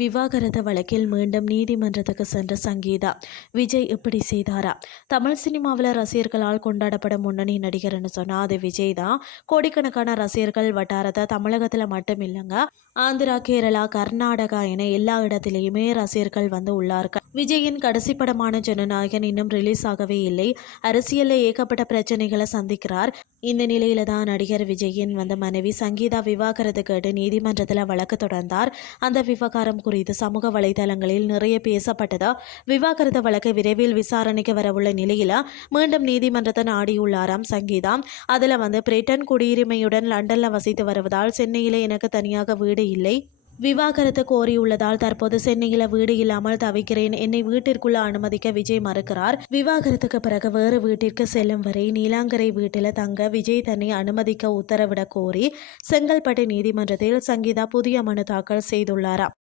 விவாகரத்து வழக்கில் மீண்டும் நீதிமன்றத்துக்கு சென்ற சங்கீதா. விஜய் இப்படி செய்தாரா? தமிழ் சினிமாவில் ரசிகர்களால் கொண்டாடப்படும் முன்னணி நடிகர்னு சொன்னால் அது விஜய் தான். கோடிக்கணக்கான ரசிகர்கள் வட்டாரத்தை தமிழகத்தில் மட்டும் இல்லைங்க, ஆந்திரா, கேரளா, கர்நாடகா என எல்லா இடத்திலையுமே ரசிகர்கள் உள்ளார்கள். விஜயின் கடைசி படமான ஜனநாயகன் இன்னும் ரிலீஸ் ஆகவே இல்லை. அரசியலில் ஏகப்பட்ட பிரச்சனைகளை சந்திக்கிறார். இந்த நிலையில தான் நடிகர் விஜயின் மனைவி சங்கீதா விவாகரத்து கேட்டு நீதிமன்றத்தில் வழக்கு தொடர்ந்தார். அந்த விவகாரம் குறித்து சமூக வலைதளங்களில் நிறைய பேசப்பட்டது. விவாகரத்து வழக்கு விரைவில் விசாரணைக்கு வரவுள்ள நிலையில மீண்டும் நீதிமன்றத்தை நாடியுள்ளாராம் சங்கீதா. அதுல பிரிட்டன் குடியுரிமையுடன் லண்டன்ல வசித்து வருவதால் சென்னையில எனக்கு தனியாக வீடு இல்லை, விவாகரத்து கோரியுள்ளதால் தற்போது சென்னையில வீடு இல்லாமல் தவிக்கிறேன், என்னை வீட்டிற்குள்ள அனுமதிக்க விஜய் மறுக்கிறார். விவாகரத்துக்கு பிறகு வேறு வீட்டிற்கு செல்லும் வரை நீலாங்கரை வீட்டில் தங்க விஜய் தன்னை அனுமதிக்க உத்தரவிட கோரி செங்கல்பட்டு நீதிமன்றத்தில் சங்கீதா புதிய மனு தாக்கல் செய்துள்ளாராம்.